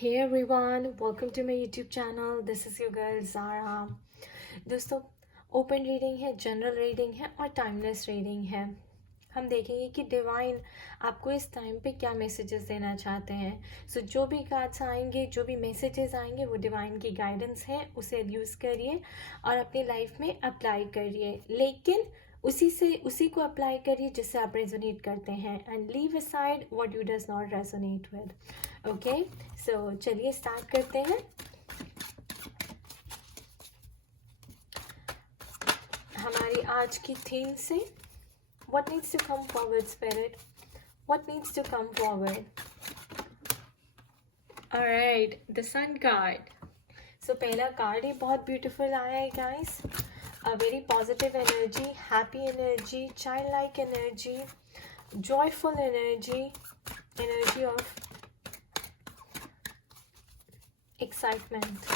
Hey everyone, welcome to my YouTube channel. This is your girl Zara. दोस्तों, open reading है, general reading है और timeless reading है. हम देखेंगे कि डिवाइन आपको इस टाइम पे क्या मैसेजेस देना चाहते हैं. सो जो भी कार्ड्स आएंगे, जो भी मैसेजेस आएंगे, वो डिवाइन की गाइडेंस है. उसे यूज़ करिए और अपनी लाइफ में अप्लाई करिए, लेकिन उसी को अप्लाई करिए जिससे आप रेजोनेट करते हैं. And leave aside what you does not resonate with. Okay, so चलिए स्टार्ट करते हैं. हमारी आज की थीम से what needs to come forward, spirit, what needs to come forward. Alright, the sun card. So पहला कार्ड ही बहुत ब्यूटीफुल आया है guys. A very positive energy, happy energy, childlike energy, joyful energy, energy of excitement.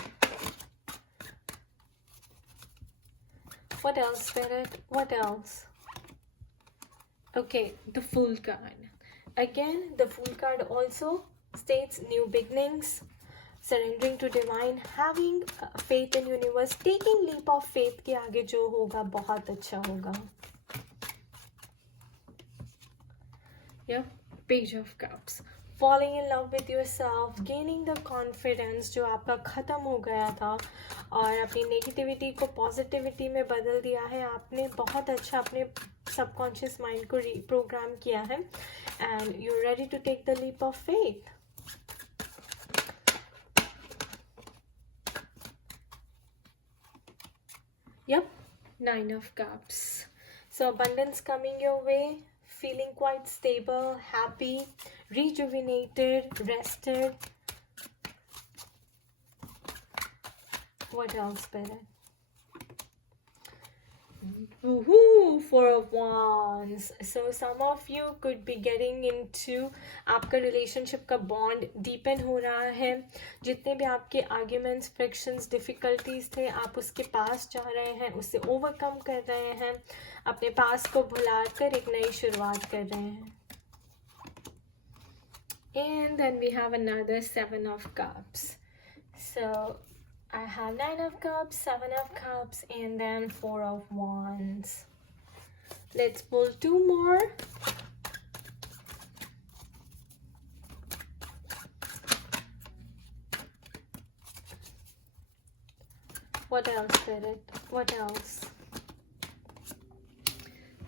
What else, spirit? What else? Okay, the Fool card. Again, the Fool card also states new beginnings, surrendering to divine, having faith in universe, taking leap of faith के आगे जो होगा बहुत अच्छा होगा. Yeah, Page of Cups. Falling in love with yourself, gaining the confidence जो आपका ख़त्म हो गया था और अपनी नेगेटिविटी को पॉजिटिविटी में बदल दिया है आपने. बहुत अच्छा अपने सबकॉन्शियस माइंड को रीप्रोग्राम किया है. And you ready to take the leap of faith. Yep, Nine of Cups. So abundance coming your way, feeling quite stable, happy, rejuvenated, rested. What else, Spirit? Woohoo! Four of Wands. So some of you could be getting into आपका relationship का bond deepen हो रहा है. जितने भी आपके arguments, frictions, difficulties थे, आप उसके पास जा रहे हैं, उससे ओवरकम कर रहे हैं, अपने पास को भुलाकर एक नई शुरुआत कर रहे हैं. And then we have another Seven of Cups. So I have Nine of Cups, Seven of Cups, and then Four of Wands. Let's pull two more. What else, Spirit? What else?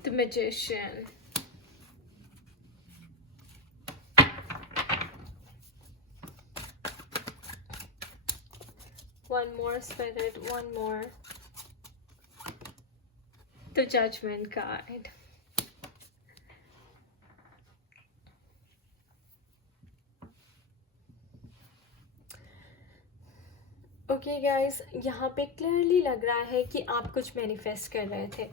The Magician. One more, Spirit, one more. The Judgment card. Okay guys, यहाँ पे clearly लग रहा है कि आप कुछ manifest कर रहे थे.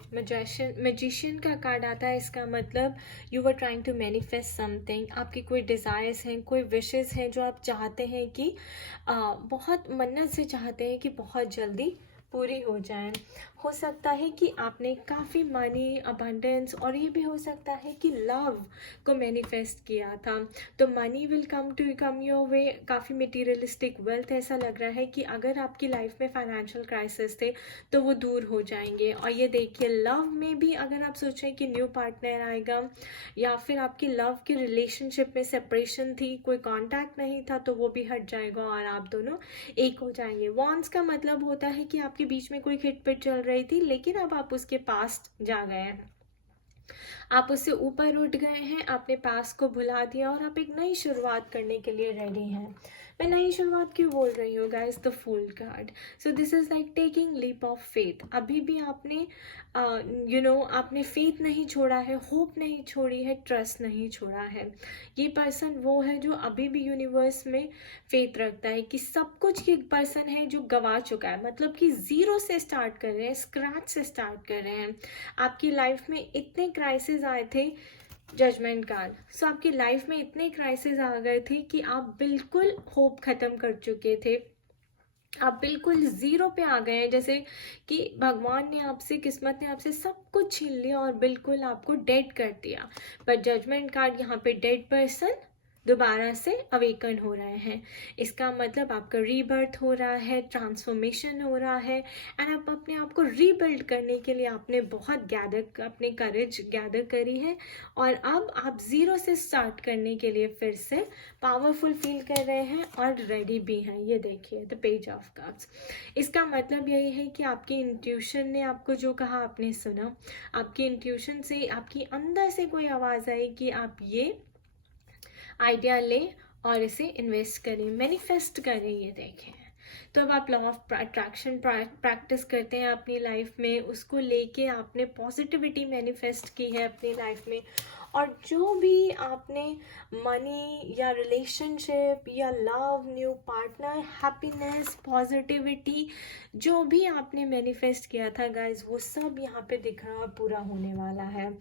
मैजिशियन का कार्ड आता है, इसका मतलब you were trying to manifest something. आपकी कोई डिज़ायर्स हैं, कोई विशेस हैं जो आप चाहते हैं कि बहुत मन्नत से चाहते हैं कि बहुत जल्दी पूरी हो जाए. हो सकता है कि आपने काफ़ी मनी, अबंडेंस, और ये भी हो सकता है कि लव को मैनिफेस्ट किया था. तो money will come your way. काफ़ी मटीरियलिस्टिक वेल्थ. ऐसा लग रहा है कि अगर आपकी लाइफ में फाइनेंशियल क्राइसिस थे तो वो दूर हो जाएंगे. और ये देखिए, लव में भी अगर आप सोचें कि न्यू पार्टनर आएगा, या फिर आपकी लव के रिलेशनशिप में सेपरेशन थी, कोई कॉन्टैक्ट नहीं था, तो वो भी हट जाएगा और आप दोनों एक हो जाएंगे. वॉन्ड्स का मतलब होता है कि आपके बीच में कोई खिटपिट चल रही थी, लेकिन अब आप उसके पास जा गए हैं, आप उससे ऊपर उठ गए हैं, अपने पास को भुला दिया और आप एक नई शुरुआत करने के लिए रेडी हैं. मैं नई शुरुआत क्यों बोल रही हूँ guys? The fool card. So this is like taking leap of faith. अभी भी आपने आपने फेथ नहीं छोड़ा है, होप नहीं छोड़ी है, ट्रस्ट नहीं छोड़ा है. ये पर्सन वो है जो अभी भी यूनिवर्स में फेथ रखता है कि सब कुछ. ये पर्सन है जो गवा चुका है, मतलब कि ज़ीरो से स्टार्ट कर रहे हैं, स्क्रैच से स्टार्ट कर रहे हैं. आपकी लाइफ में इतने क्राइसिस आए थे. Judgement card. सो आपकी लाइफ में इतने क्राइसिस आ गए थे कि आप बिल्कुल होप ख़त्म कर चुके थे, आप बिल्कुल ज़ीरो पे आ गए हैं. जैसे कि भगवान ने आपसे, किस्मत ने आपसे सब कुछ छीन लिया और बिल्कुल आपको डेड कर दिया. पर जजमेंट कार्ड यहाँ पे डेड पर्सन दोबारा से अवेकन हो रहे हैं। इसका मतलब आपका रीबर्थ हो रहा है, ट्रांसफॉर्मेशन हो रहा है, एंड आप अपने आप को रीबिल्ड करने के लिए आपने बहुत अपने करेज गैदर करी है, और अब आप ज़ीरो से स्टार्ट करने के लिए फिर से पावरफुल फील कर रहे हैं और रेडी भी हैं। ये देखिए द पेज ऑफ कप्स। इसका मतलब यही है कि आपकी इंट्यूशन ने आपको जो कहा आपने सुना, आपकी इंट्यूशन से आपकी अंदर से कोई आवाज़ आई कि आप ये आइडिया लें और इसे इन्वेस्ट करें, मैनिफेस्ट करें। ये देखें, तो अब आप लॉ ऑफ अट्रैक्शन प्रैक्टिस करते हैं अपनी लाइफ में, उसको लेके आपने पॉजिटिविटी मैनिफेस्ट की है अपनी लाइफ में, और जो भी आपने मनी या रिलेशनशिप या love, new partner, happiness, positivity, जो भी आपने मैनिफेस्ट किया था गाइस, वो सब यहाँ पे दिख रहा पूरा होने वाला है।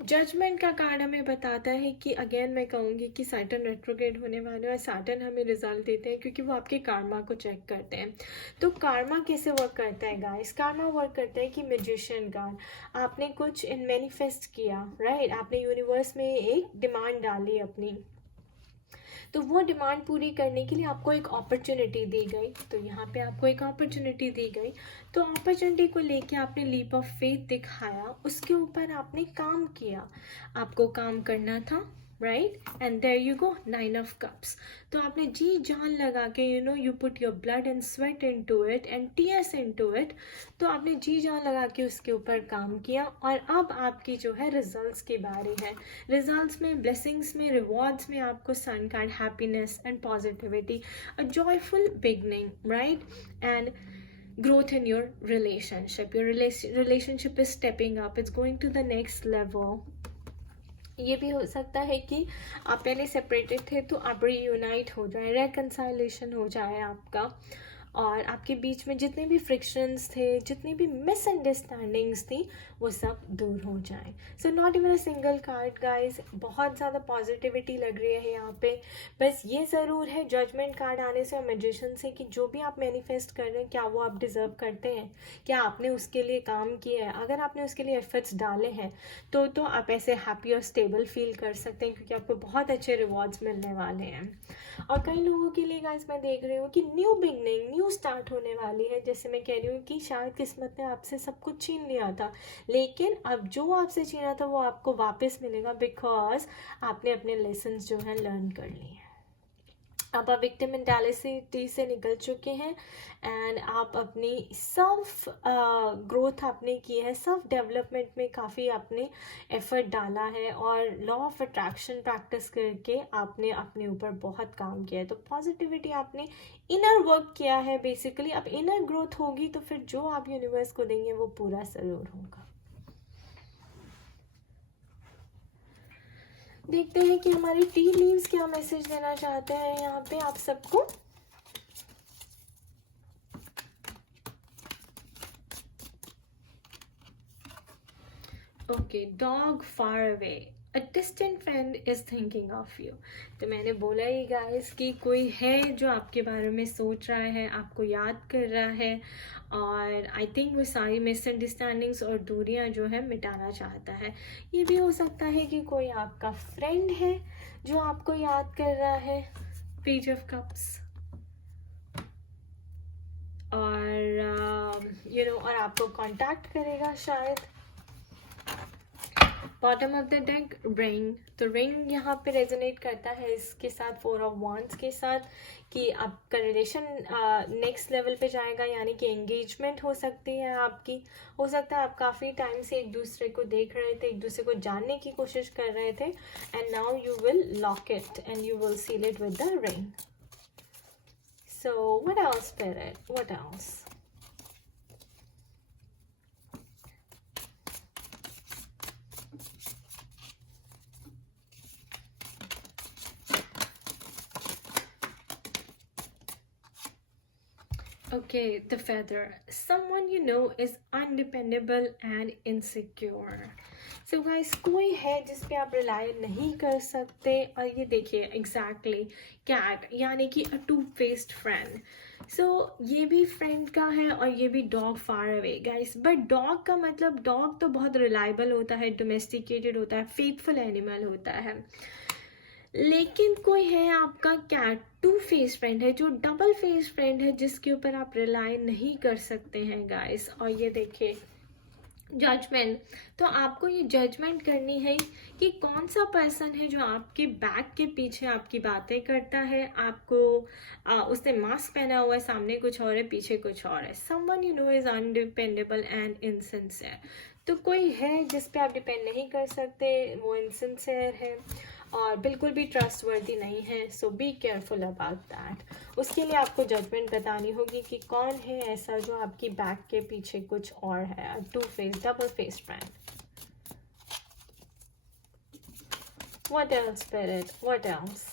जजमेंट का कार्ड हमें बताता है कि अगेन मैं कहूँगी कि सैटर्न रेट्रोग्रेड होने वाले, और सैटर्न हमें रिजल्ट देते हैं क्योंकि वो आपके कार्मा को चेक करते हैं। तो कार्मा कैसे वर्क करता है गाइस? कार्मा वर्क करता है कि मैजिशियन कार्ड, आपने कुछ इन मैनिफेस्ट किया, राइट, आपने यूनिवर्स में एक डिमांड डाली अपनी, तो वो डिमांड पूरी करने के लिए आपको एक अपॉर्चुनिटी दी गई। तो यहाँ पे आपको एक अपॉर्चुनिटी दी गई, तो अपॉर्चुनिटी को लेके आपने लीप ऑफ फेथ दिखाया, उसके ऊपर आपने काम किया, आपको काम करना था, right, and there you go, 9 of cups. तो आपने जी जान लगा के, you put your blood and sweat into it and tears into it, तो आपने जी जान लगा के उसके ऊपर काम किया, और अब आपकी जो है रिजल्ट्स की बारी है। रिजल्ट्स में, ब्लेसिंग्स में, रिवॉर्ड्स में आपको sun card, happiness and positivity, a joyful beginning, right, and growth in your relationship. Your relationship is stepping up, it's going to the next level. ये भी हो सकता है कि आप पहले सेपरेटेड थे तो आप रीयूनाइट हो जाए, रेकन्साइलेशन हो जाए आपका, और आपके बीच में जितने भी फ्रिक्शंस थे, जितनी भी मिसअंडरस्टैंडिंग्स थी, वो सब दूर हो जाए। So not even a single card guys, बहुत ज़्यादा पॉजिटिविटी लग रही है यहाँ पे। बस ये ज़रूर है जजमेंट कार्ड आने से और मैजिशियन से कि जो भी आप मैनिफेस्ट कर रहे हैं, क्या वो आप डिज़र्व करते हैं, क्या आपने उसके लिए काम किया है। अगर आपने उसके लिए एफर्ट्स डाले हैं तो आप ऐसे हैप्पी और स्टेबल फील कर सकते हैं, क्योंकि आपको बहुत अच्छे रिवॉर्ड्स मिलने वाले हैं। और कई लोगों के लिए गाइस मैं देख रही हूँ कि न्यू बिगनिंग, न्यू स्टार्ट होने वाली है। जैसे मैं कह रही हूँ कि शायद किस्मत ने आपसे सब कुछ छीन लिया था, लेकिन अब जो आपसे छीना था वो आपको वापस मिलेगा, बिकॉज आपने अपने लेसन्स जो है लर्न कर लिए हैं। अब आप विक्टिम मेंटालिटी से निकल चुके हैं, एंड आप अपनी सेल्फ ग्रोथ आपने की है, सेल्फ डेवलपमेंट में काफ़ी आपने एफर्ट डाला है, और लॉ ऑफ अट्रैक्शन प्रैक्टिस करके आपने अपने ऊपर बहुत काम किया है। तो पॉजिटिविटी, आपने इनर वर्क किया है बेसिकली। अब इनर ग्रोथ होगी तो फिर जो आप यूनिवर्स को देंगे वो पूरा ज़रूर होगा। देखते हैं कि हमारी टी लीव्स क्या मैसेज देना चाहते हैं यहाँ पे आप सबको। Okay, dog far away, a distant friend is thinking of you. तो मैंने बोला ही गाइस कि कोई है जो आपके बारे में सोच रहा है, आपको याद कर रहा है, और आई थिंक वो सारी मिसअंडरस्टैंडिंग्स और दूरियां जो है मिटाना चाहता है। ये भी हो सकता है कि कोई आपका फ्रेंड है जो आपको याद कर रहा है, पेज ऑफ कप्स, और और आपको कांटेक्ट करेगा शायद। Bottom of the deck, ring. तो रिंग यहाँ पे रेजोनेट करता है इसके साथ, 4 ऑफ वांड्स के साथ, कि आपका रिलेशन नेक्स्ट लेवल पे जाएगा, यानी कि एंगेजमेंट हो सकती है आपकी। हो सकता है आप काफ़ी टाइम से एक दूसरे को देख रहे थे, एक दूसरे को जानने की कोशिश कर रहे थे, and now you will lock it and you will seal it with the ring. So what else spirit, what else? Okay, the feather. Someone you know is undependable and insecure. So guys, कोई है जिस पे आप rely नहीं कर सकते, और ये देखिए एग्जैक्टली कैट, यानी कि अ टू फेस्ड फ्रेंड। सो ये भी फ्रेंड का है और ये भी dog far away guys. But dog का मतलब, डॉग तो बहुत रिलायबल होता है, डोमेस्टिकेटेड होता है, फेथफुल एनिमल होता है। लेकिन कोई है आपका कैट टू फेस फ्रेंड है, जो डबल फेस फ्रेंड है, जिसके ऊपर आप रिलाई नहीं कर सकते हैं गाइस। और ये देखिए जजमेंट, तो आपको ये जजमेंट करनी है कि कौन सा पर्सन है जो आपके बैक के पीछे आपकी बातें करता है। आपको उसने मास्क पहना हुआ है, सामने कुछ और है, पीछे कुछ और है। Someone you know is undependable and insincere. तो कोई है जिस पे आप डिपेंड नहीं कर सकते, वो इनसिंसियर है और बिल्कुल भी ट्रस्टवर्दी नहीं है। सो बी केयरफुल अबाउट दैट। उसके लिए आपको जजमेंट बतानी होगी कि कौन है ऐसा जो आपकी बैक के पीछे कुछ और है। Two face, double face friend. What else spirit, what else?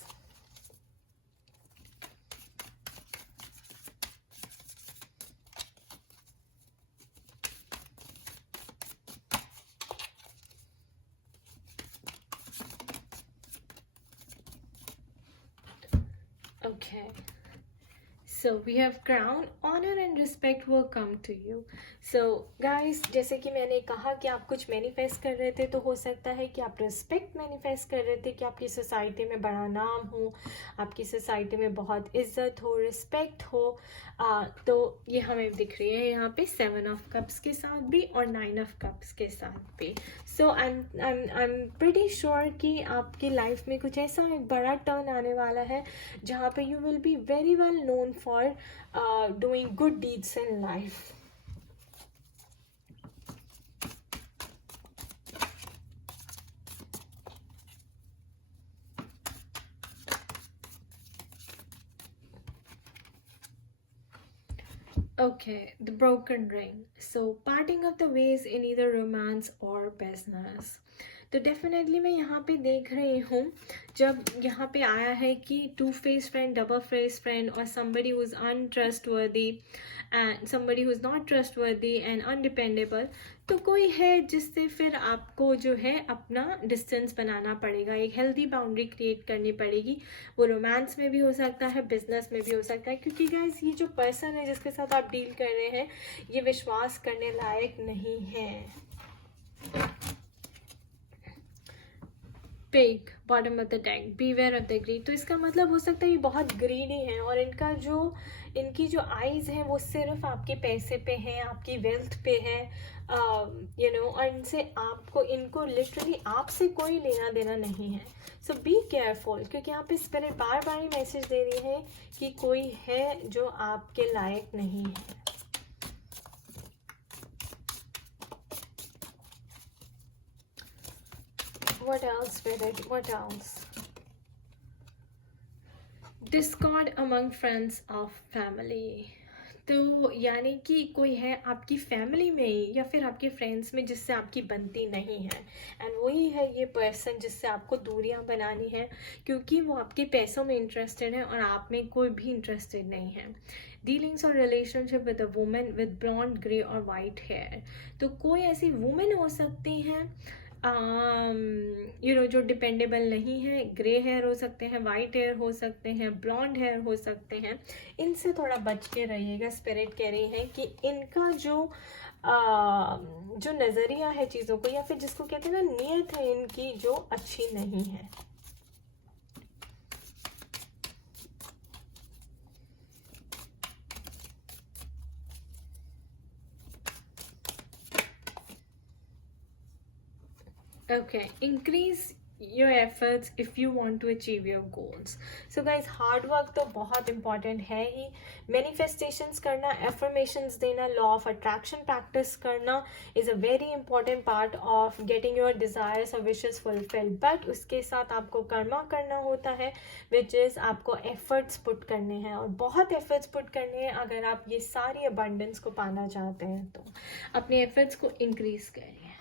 Okay. So we have crown, honor and respect will come to you. So guys, जैसे कि मैंने कहा कि आप कुछ मैनिफेस्ट कर रहे थे, तो हो सकता है कि आप रिस्पेक्ट मैनिफेस्ट कर रहे थे, कि आपकी सोसाइटी में बड़ा नाम हो, आपकी सोसाइटी में बहुत इज्जत हो, रिस्पेक्ट हो। तो ये हमें दिख रही है यहाँ पे 7 ऑफ कप्स के साथ भी और 9 ऑफ कप्स के साथ भी। सो आई एम प्रीटी श्योर कि आपकी लाइफ में कुछ ऐसा एक बड़ा टर्न आने वाला है जहाँ पे you will be very well known for doing good deeds in life. Okay, the broken ring. So parting of the ways in either romance or business. तो डेफिनेटली मैं यहाँ पे देख रही हूँ, जब यहाँ पे आया है कि two face friend, double face friend और somebody who is untrustworthy and somebody who is not trustworthy and undependable, तो कोई है जिससे फिर आपको जो है अपना डिस्टेंस बनाना पड़ेगा, एक हेल्दी बाउंड्री क्रिएट करनी पड़ेगी। वो रोमांस में भी हो सकता है, बिजनेस में भी हो सकता है, क्योंकि गाइस ये जो पर्सन है जिसके साथ आप डील कर रहे हैं, ये विश्वास करने लायक नहीं है। Pig, bottom of the deck, beware of the greed. तो इसका मतलब हो सकता है ये बहुत ग्रीडी है और इनकी जो आईज हैं वो सिर्फ आपके पैसे पे हैं, आपकी वेल्थ पे है, यू नो, और इनको लिटरली आपसे कोई लेना देना नहीं है। सो बी केयरफुल, क्योंकि यहाँ पे स्पिरिट बार बार ही मैसेज दे रही है कि कोई है जो आपके लायक नहीं है। What else, Spirit? What else? Discord among friends of family. तो यानी कि कोई है आपकी फैमिली में ही या फिर आपके फ्रेंड्स में जिससे आपकी बनती नहीं है, एंड वही है ये पर्सन जिससे आपको दूरियां बनानी है, क्योंकि वो आपके पैसों में इंटरेस्टेड है और आप में कोई भी इंटरेस्टेड नहीं है। डीलिंग्स और relationship with a women with blonde, grey और वाइट हेयर। तो कोई ऐसी वुमेन हो सकती हैं यू नो जो डिपेंडेबल नहीं है, ग्रे हेयर हो सकते हैं, वाइट हेयर हो सकते हैं, ब्लॉन्ड हेयर हो सकते हैं। इनसे थोड़ा बच के रहिएगा। स्पिरिट कह रही है कि इनका जो नज़रिया है चीज़ों को, या फिर जिसको कहते हैं ना नीयत है इनकी, जो अच्छी नहीं है। Okay, increase your efforts if you want to achieve your goals. So guys, hard work तो बहुत important है ही। Manifestations करना, affirmations देना, law of attraction practice करना is a very important part of getting your desires or wishes fulfilled. But उसके साथ आपको कर्मा करना होता है, which is आपको efforts put करने हैं, और बहुत efforts put करने हैं अगर आप ये सारी abundance को पाना चाहते हैं। तो अपने efforts को increase करिए।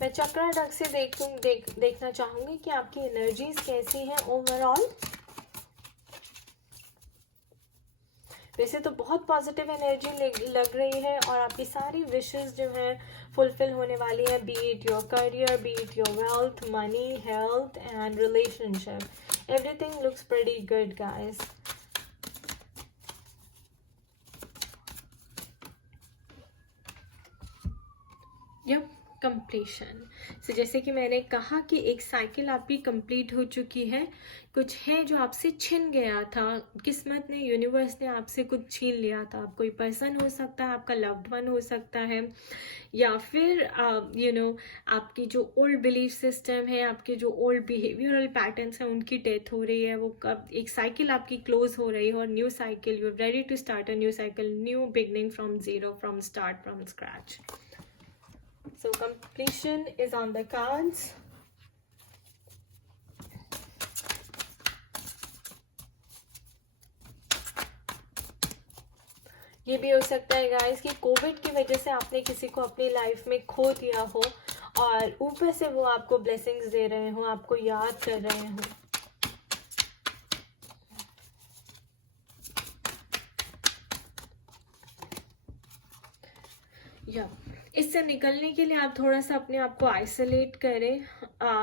मैं चक्रा डग से देखना चाहूंगी कि आपकी एनर्जीज कैसी हैं ओवरऑल। वैसे तो बहुत पॉजिटिव एनर्जी लग रही है और आपकी सारी विशेस जो हैं फुलफिल होने वाली हैं, be it your career, be it your wealth, money, health and relationship. Everything looks pretty good guys. Yep, completion. So जैसे कि मैंने कहा कि एक साइकिल आपकी कंप्लीट हो चुकी है, कुछ है जो आपसे छिन गया था, किस्मत ने, यूनिवर्स ने आपसे कुछ छीन लिया था। आप कोई पर्सन हो सकता है, आपका लव्ड वन हो सकता है, या फिर आपकी जो ओल्ड बिलीफ सिस्टम है, आपके जो ओल्ड बिहेवियरल पैटर्न्स हैं, उनकी डेथ हो रही है। वो कब एक साइकिल आपकी क्लोज हो रही है और new cycle, you are ready to start a new cycle, new beginning from zero, from start, from scratch. So completion is on the cards. ये भी हो सकता है गाइस कि कोविड की वजह से आपने किसी को अपनी लाइफ में खो दिया हो और ऊपर से वो आपको ब्लेसिंग्स दे रहे हो, आपको याद कर रहे हो। या इससे निकलने के लिए आप थोड़ा सा अपने आप को आइसोलेट करें,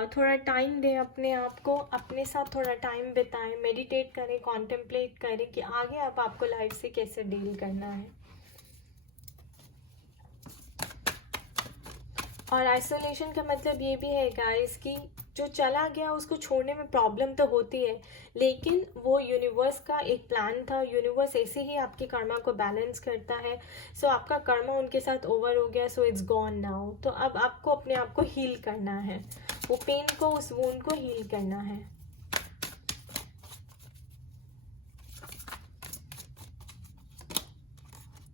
थोड़ा टाइम दें अपने आप को, अपने साथ थोड़ा टाइम बिताएं, मेडिटेट करें, कॉन्टेम्पलेट करें कि आगे अब आपको लाइफ से कैसे डील करना है। और आइसोलेशन का मतलब ये भी है गाइस कि जो चला गया उसको छोड़ने में प्रॉब्लम तो होती है, लेकिन वो यूनिवर्स का एक प्लान था। यूनिवर्स ऐसे ही आपके कर्मा को बैलेंस करता है। सो आपका कर्मा उनके साथ ओवर हो गया, सो इट्स गॉन नाउ। तो अब आपको अपने आप को हील करना है, वो पेन को, उस वूंड को हील करना है।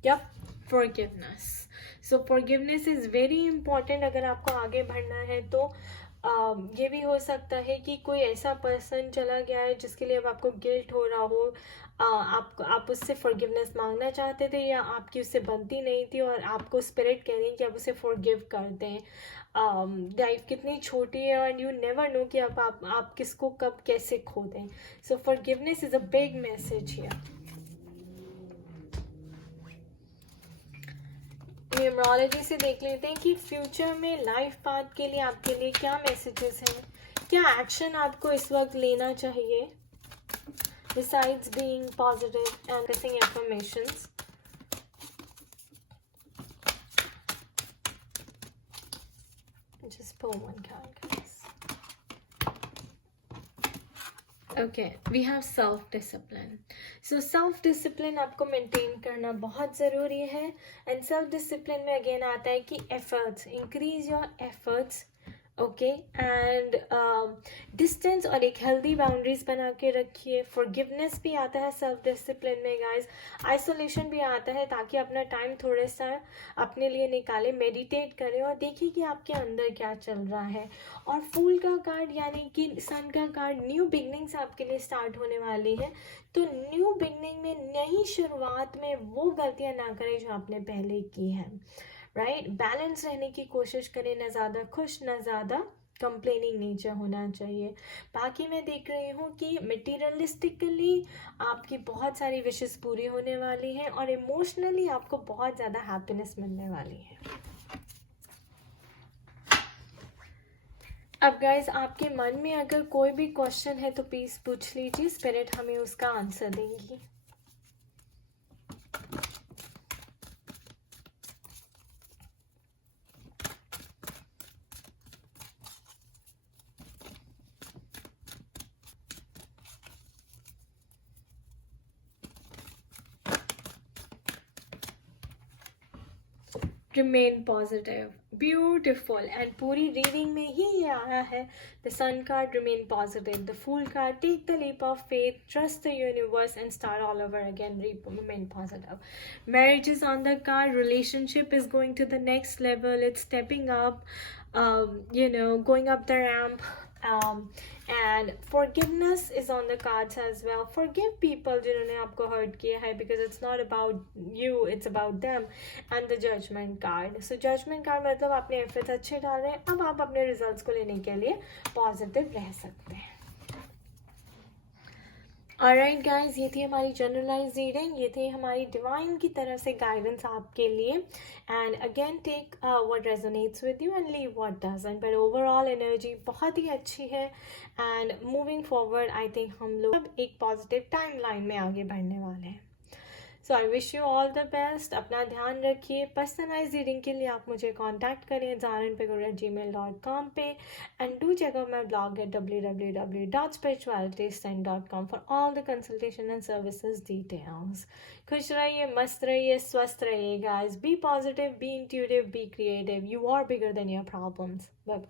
Yep, forgiveness. So forgiveness is very important अगर आपको आगे बढ़ना है। तो ये भी हो सकता है कि कोई ऐसा पर्सन चला गया है जिसके लिए अब आपको गिल्ट हो रहा हो, आप उससे फॉरगिवनेस मांगना चाहते थे या आपकी उससे बनती नहीं थी और आपको स्पिरिट कह रही है कि आप उसे फॉरगिव कर दें। लाइफ कितनी छोटी है और यू नेवर नो कि अब आप किसको कब कैसे खो दें। So forgiveness is a big message here. Numerology से देख लेते हैं कि फ्यूचर में लाइफ पाथ के लिए आपके लिए क्या मैसेजेस हैं, क्या एक्शन आपको इस वक्त लेना चाहिए besides being positive and pressing affirmations. Just pull one card, guys. Okay, we have self discipline. So self discipline आपको maintain करना बहुत ज़रूरी है। and self discipline में again आता है कि efforts, increase your efforts, okay, and distance और एक हेल्दी बाउंड्रीज बना के रखिए। फॉरगिवनेस भी आता है सेल्फ डिसिप्लिन में गाइस, आइसोलेशन भी आता है, ताकि अपना टाइम थोड़ा सा अपने लिए निकालें, मेडिटेट करें और देखिए कि आपके अंदर क्या चल रहा है। और फूल का कार्ड यानी कि सन का कार्ड, न्यू बिगनिंग्स आपके लिए स्टार्ट होने वाली है। तो न्यू बिगनिंग में, नई शुरुआत में वो गलतियां ना करें जो आपने पहले की हैं, राइट। बैलेंस रहने की कोशिश करें, ना ज़्यादा खुश ना ज़्यादा कंप्लेनिंग नेचर होना चाहिए। बाकी मैं देख रही हूँ कि मटीरियलिस्टिकली आपकी बहुत सारी विशेस पूरी होने वाली हैं और इमोशनली आपको बहुत ज़्यादा हैप्पीनेस मिलने वाली है। अब गाइज आपके मन में अगर कोई भी क्वेश्चन है तो प्लीज़ पूछ लीजिए, स्पिरिट हमें उसका आंसर देंगी। Remain positive, beautiful. एंड पूरी रीडिंग में ही ये आया है, the sun card, remain positive, the fool card, take the leap of faith, trust the universe and start all over again, remain positive. Marriage is on the card, relationship is going to the next level, it's stepping up, going up the ramp. And forgiveness is on the cards as well. Forgive people जिन्होंने आपको hurt किया है, because it's not about you, it's about them. And the judgment card. So judgment card मतलब आपने efforts अच्छे डाल रहे हैं, अब आप अपने results को लेने के लिए positive रह सकते हैं। ऑलराइट गाइज, ये थी हमारी जनरलाइज रीडिंग, ये थी हमारी डिवाइन की तरफ से गाइडेंस आपके लिए। And again take what resonates with you and leave what doesn't, but overall energy बहुत ही अच्छी है। And moving forward I think हम लोग अब एक पॉजिटिव टाइमलाइन में आगे बढ़ने वाले हैं। So I wish you all the best. अपना ध्यान रखिए. पर्सनलाइज रीडिंग के लिए आप मुझे कॉन्टैक्ट करें zarinpigul@gmail.com पे. And do check out my blog at www.spiritualitystand.com for all the consultation and services details. खुश रहिए, मस्त रहिए, स्वस्थ रहिए guys. Be positive, be intuitive, be creative. You are bigger than your problems. Bye.